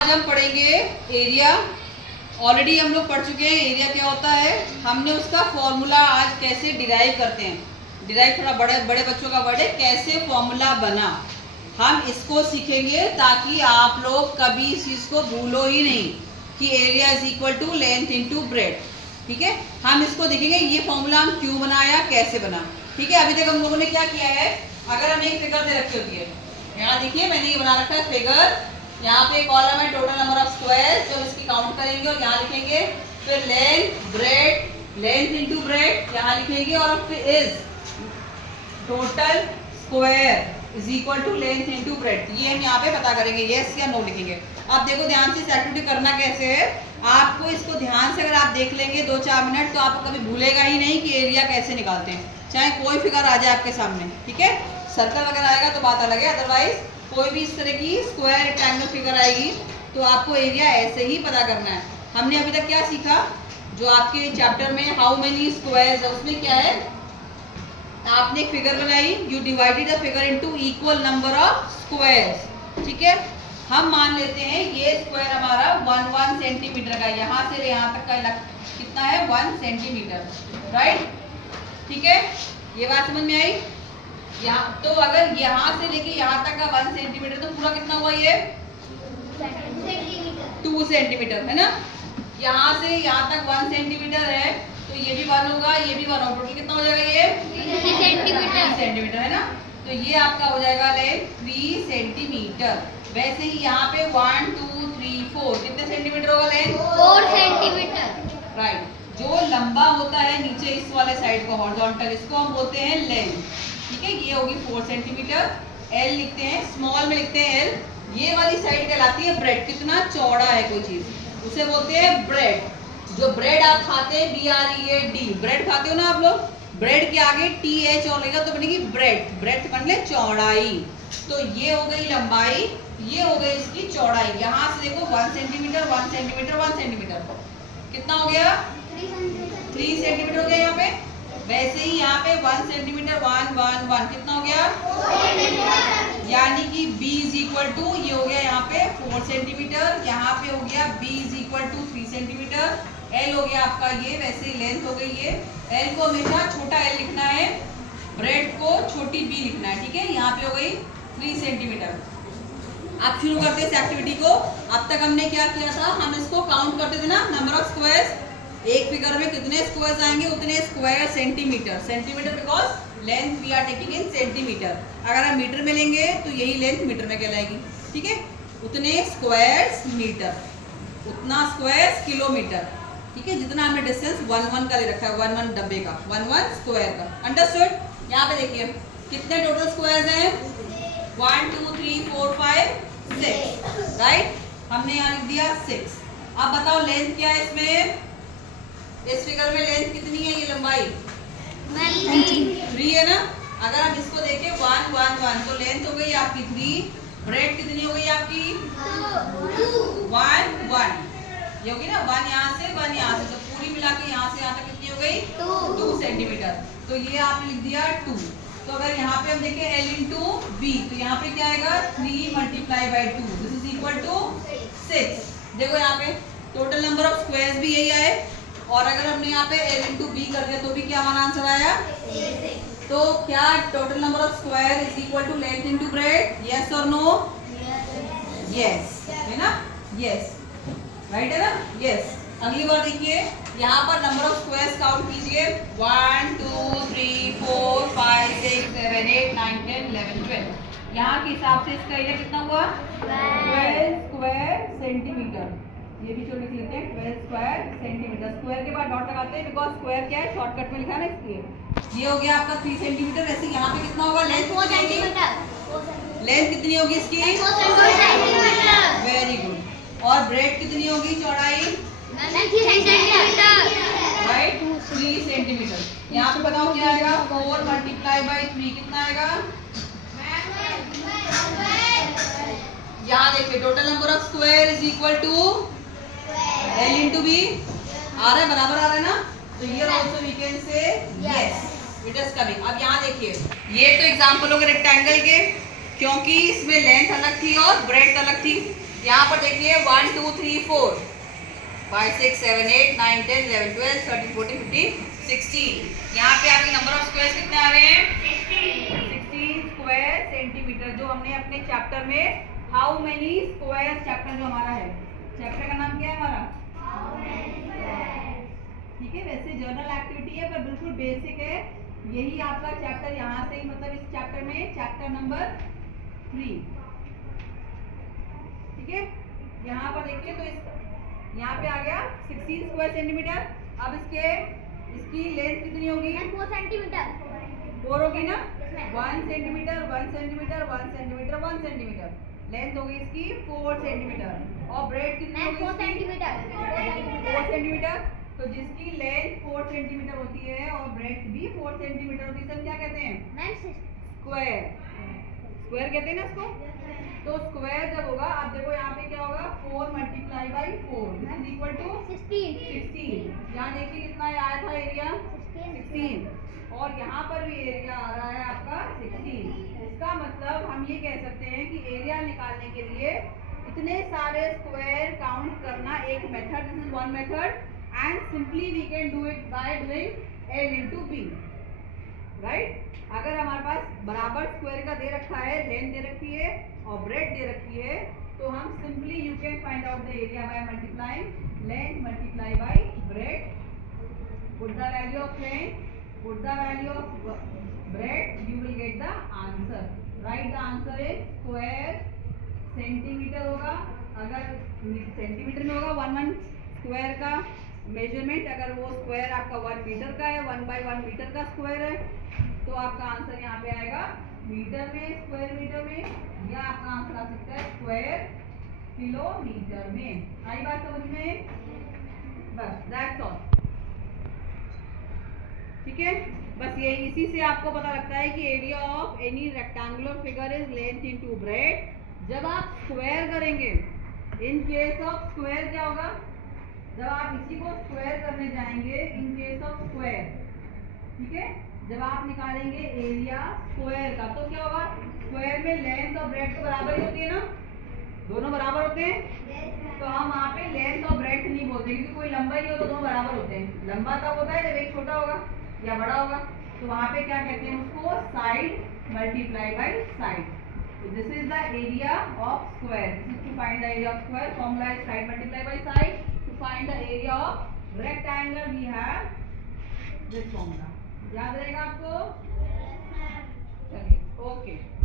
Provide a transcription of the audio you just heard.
आज हम पढ़ेंगे एरिया। ऑलरेडी हम लोग पढ़ चुके हैं एरिया क्या होता है। हमने उसका फॉर्मूला आज कैसे डिराइव करते हैं, डिराइव थोड़ा बड़े बच्चों का वर्ड है, कैसे फॉर्मूला बना, हम इसको सीखेंगे ताकि आप लोग कभी इस चीज़ को भूलो ही नहीं कि area is equal to length into breadth. ठीक है, हम इसको देखेंगे ये फॉर्मूला हम क्यों बनाया, कैसे बना। ठीक है, अभी तक हम लोगों ने क्या किया है, अगर हमें एक फिगर दे रखी होती है, यहाँ देखिए मैंने ये बना रखा है फिगर, यहाँ पे कॉलम है टोटल नंबर ऑफ स्क्वायर, तो इसकी काउंट करेंगे और यहाँ लिखेंगे, फिर length breadth, length into breadth यहाँ लिखेंगे, और फिर is total square is equal to length into breadth. ये हम यहाँ पे पता करेंगे, यस या नो लिखेंगे। अब देखो ध्यान से इस एक्टिविटी करना कैसे है, आपको इसको ध्यान से अगर आप देख लेंगे 2-4 मिनट तो आपको कभी भूलेगा ही नहीं कि एरिया कैसे निकालते हैं, चाहे कोई फिगर आ जाए आपके सामने। ठीक है, सर्कल वगैरह आएगा तो बात अलग है, अदरवाइज कोई भी इस तरह की स्क्वायर रेक्टेंगल फिगर आएगी तो आपको एरिया ऐसे ही पता करना है। हमने अभी तक क्या सीखा, जो आपके चैप्टर में हाउ मेनी स्क्वायर्स है उसमें क्या है, आपने एक फिगर बनाई, you divided the figure into equal number of squares. ठीक है, हम मान लेते हैं ये स्क्वायर हमारा 1 सेंटीमीटर का, यहाँ से यहाँ तक का कितना है 1 सेंटीमीटर, राइट। ठीक है, ये बात समझ में आई। यहाँ तो अगर यहाँ से लेके यहाँ तक का 1 सेंटीमीटर तो पूरा कितना हुआ, ये 2 सेंटीमीटर है ना। यहाँ से यहाँ तक 1 सेंटीमीटर है तो ये भी 1 होगा, ये भी 1 होगा, टोटल कितना हो जाएगा, ये 3 सेंटीमीटर है ना। तो ये आपका हो जाएगा लेंथ 3 सेंटीमीटर। वैसे ही यहाँ पे 1 2 3 4 कितने सेंटीमीटर होगा लेंथ, 4 सेंटीमीटर, राइट। जो लंबा होता है नीचे इस वाले साइड को हॉरिजॉन्टल, इसको हम बोलते हैं लेंथ। ठीक है, ये होगी 4 सेंटीमीटर। एल लिखते हैं, स्मॉल में लिखते हैं एल। ये वाली साइड कहलाती है ब्रेड, कितना चौड़ा है कोई चीज उसे बोलते हैं ब्रेड। जो ब्रेड आप खाते हैं BREAD, ब्रेड खाते हो ना आप लोग, ब्रेड के आगे TH और लेगा तो बनेगी ब्रेड, ब्रेड बन ले चौड़ाई। तो ये हो गई लंबाई, ये हो गई इसकी चौड़ाई। यहाँ से देखो 1 सेंटीमीटर 1 सेंटीमीटर 1 सेंटीमीटर कितना हो गया, 3 सेंटीमीटर हो गया यहाँ पे। वैसे ही यहाँ पे 1 सेंटीमीटर 1 1 1 कितना हो गया, यानी कि B इज इक्वल टू, ये हो गया यहाँ पे 4 सेंटीमीटर, यहाँ पे हो गया B is equal to 3 centimetre. L हो गया आपका ये, वैसे ही लेंथ हो गई ये। L को हमेशा छोटा L लिखना है, ब्रेड को छोटी B लिखना है। ठीक है, यहाँ पे हो गई 3 सेंटीमीटर। आप शुरू करते हैं इस एक्टिविटी को। अब तक हमने क्या किया था, हम इसको काउंट करते थे ना, नंबर ऑफ स्क्वायर्स, एक फिगर में कितने स्क्वायर्स आएंगे उतने square centimetre, centimetre because length we are taking in centimetre. अगर हम मीटर में लेंगे तो यही लेंथ मीटर में कहलाएगी। ठीक है, उतने स्क्वायर्स मीटर, उतना स्क्वायर्स किलोमीटर। ठीक है, जितना हमने डिस्टेंस 1 1 का ले रखा है, 1 1 डब्बे का, 1 1 स्क्वायर का। अंडरस्टूड। यहाँ पे देखिए कितने टोटल स्क्वायर्स हैं, 1 2 3 4 5 6, राइट। हमने यहाँ लिख दिया 6। अब बताओ लेंथ क्या है इसमें, इस फिगर में लेंथ कितनी है, ये लंबाई 3 है ना। अगर हम इसको देखें 1 1 1 तो लेंथ हो गई आपकी 3, ब्रेड कितनी हो गई आपकी 1 1, ये होगी ना 1 यहाँ से 1 यहाँ से, तो पूरी मिला के यहाँ से यहाँ तक कितनी हो गई 2 सेंटीमीटर। तो ये आपने लिख दिया 2। तो अगर यहाँ पे हम देखें L इंटू B तो यहाँ पे क्या आएगा 3 multiply by 2, this is equal to 6। देखो यहाँ पे टोटल नंबर ऑफ स्क्वायर्स भी यही आए, और अगर हमने यहाँ पे L इंटू B कर दिया तो भी क्या हमारा आंसर आया। तो क्या total number of square is equal to length into breadth, yes और नो, यस है ना, यस राइट है ना, यस। अगली बार देखिए यहाँ पर नंबर ऑफ स्क्वायर्स काउंट कीजिए, 1 2 3 4 5 6 7 8 9 10 11 12। यहाँ के हिसाब से इसका एरिया कितना हुआ 12 स्क्वायर सेंटीमीटर। ये भी जो लिख लेते हैं 12 स्क्वायर सेंटीमीटर। स्क्वायर के बाद डॉट लगाते हैं बिकॉज स्क्वायर क्या है, शॉर्टकट में लिखा है ना इसलिए। ये हो गया आपका 3 सेंटीमीटर। वैसे यहाँ पे कितना होगा, लेंथ कितनी होगी इसकी, वेरी गुड। और ब्रेड कितनी होगी, चौड़ाई राइट 3 सेंटीमीटर। यहाँ पे बताओ क्या आएगा, 4 मल्टीप्लाई बाई 3 कितना आएगा। यहाँ देखिए total number of square is equal to L into B, आ रहा है, बराबर आ रहा है ना। तो here also we can say yes it is coming. अब यहाँ देखिए ये तो एग्जांपल हो गए रेक्टेंगल के, क्योंकि इसमें लेंथ अलग थी और ब्रेड्थ अलग थी। यहाँ पर देखिए 1 2 3 4 5 6 7 8 9 10 11 12 13 14 15 16। यहाँ पे आपके नंबर ऑफ स्क्वायर कितने आ रहे हैं? 16 स्क्वायर सेंटीमीटर, जो हमने अपने चैप्टर में हाउ मेनी स्क्वायर चैप्टर जो हमारा है, चैप्टर का नाम क्या है हमारा? ठीक है, वैसे जर्नल एक्टिविटी है पर बिल्कुल बेसिक है। यही आपका चैप्टर यहाँ से ही, मतलब इस चैप्टर में चैप्टर नंबर 3। ठीक है, यहाँ पर देखिए तो यहाँ पे आ गया 16 स्क्वायर सेंटीमीटर। अब इसकी लेंथ कितनी होगी? 4 सेंटीमीटर 4 होगी ना? 1 centimetre 1 centimetre 1 centimetre 1 centimetre, length होगी इसकी 4 सेंटीमीटर। और ब्रेड कितनी होगी? 4 सेंटीमीटर 4 सेंटीमीटर। तो जिसकी लेंथ 4 सेंटीमीटर होती है और ब्रेड भी 4 सेंटीमीटर होती है, सब क्या कहते हैं? स्क्वायर। स्क्वायर कहते हैं ना इसको। तो स्क्वायर जब होगा, आप देखो यहाँ पे क्या होगा, 4 मल्टीप्लाई बाई 4 इक्वल टू 16। यहाँ देखिए कितना आया था एरिया? 16। और यहाँ पर भी एरिया आ रहा है आपका 16। इसका मतलब हम ये कह सकते हैं कि एरिया निकालने के लिए इतने सारे स्क्वायर काउंट करना एक method, this is one method, and simply we can do it by doing L into B, right? अगर हमारे पास बराबर स्क्वायर का दे रखा है, लेंथ दे रखी है और ब्रेड दे रखी है, तो हम simply you can find out the area by multiplying length multiply by bread. Put the value of length, put the value of bread, you will get the answer. Right, the answer is square centimetre होगा। अगर centimetre में होगा 1 square का measurement, अगर वो square आपका 1 metre का है, 1 बाई 1 मीटर का स्क्वायर है, तो आपका आंसर यहाँ पे आएगा मीटर में, स्क्वायर मीटर में, या आपका आंसर आ सकता है स्क्वायर किलोमीटर में। आई बात समझ में? बस दैट्स ऑल। ठीक है, बस ये इसी से आपको पता लगता है कि area of any rectangular figure is length into bread. जब आप स्क्वायर करेंगे, इन केस ऑफ स्क्वायर क्या होगा? जब आप इसी को स्क्वायर करने जाएंगे इन केस ऑफ स्क्वायर, ठीक है, जब आप निकालेंगे एरिया स्क्वायर का, तो क्या होगा? स्क्वायर में लेंथ और ब्रेड तो बराबर ही होती है ना, दोनों बराबर होते हैं। तो हम वहाँ पे लेंथ और ब्रेड नहीं बोलते, क्योंकि कोई लंबा ही हो तो दोनों बराबर होते हैं। लंबा तब होता है जब एक छोटा होगा या बड़ा होगा, तो वहाँ पे क्या कहते हैं उसको? Side multiply by side. So this is the area of square. This is to find the area of square. Formula is side multiply by side. To find the area of rectangle, we have this formula. याद रहेगा आपको? चलिए, okay.